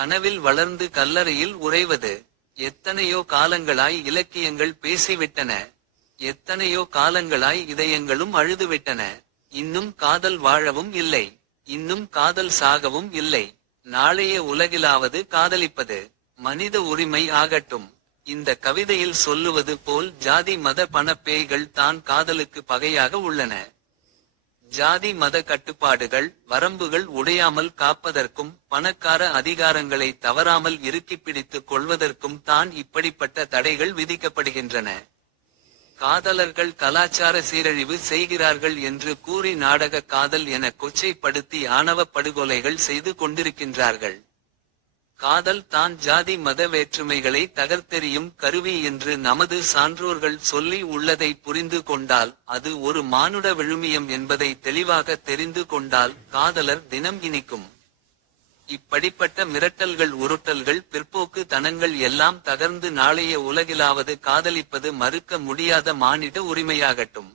கனவில் வளர்ந்து கல்லறையில் உறைவது. எத்தனையோ காலங்களாய் இலக்கியங்கள் பேசிவிட்டன. எத்தனையோ காலங்களாய் இதயங்களும் அழுதுவிட்டன. இன்னும் காதல் வாழவும் இல்லை. இன்னும் காதல் சாகவும் இல்லை. நாளைய உலகிலாவது காதலிப்பது மனித உரிமை ஆகட்டும். இந்த கவிதையில் சொல்லுவது போல் ஜாதி மத பண பேய்கள் தான் காதலுக்கு பகையாக உள்ளன. ஜாதி மத கட்டுப்பாடுகள் வரம்புகள் உடையாமல் காப்பதற்கும் பணக்கார அதிகாரங்களை தவறாமல் இறுக்கிப்பிடித்துக் கொள்வதற்கும் தான் இப்படிப்பட்ட தடைகள் விதிக்கப்படுகின்றன. காதலர்கள் கலாச்சார சீரழிவு செய்கிறார்கள் என்று கூறி நாடக காதல் என கொச்சைப்படுத்தி ஆணவ படுகொலைகள் செய்து கொண்டிருக்கின்றார்கள். காதல் தான் ஜாதி மத வேற்றுமைகளை தகர்த்தெறியும் கருவி என்று நமது சான்றோர்கள் சொல்லி உள்ளதை புரிந்து கொண்டால், அது ஒரு மானுட விழுமியம் என்பதை தெளிவாக தெரிந்து கொண்டால் காதலர் தினம் இனிக்கும். இப்படிப்பட்ட மிரட்டல்கள் உருட்டல்கள் பிற்போக்கு தனங்கள் எல்லாம் தகர்ந்து நாளைய உலகிலாவது காதலிப்பது மறுக்க முடியாத மானிட உரிமையாகட்டும்.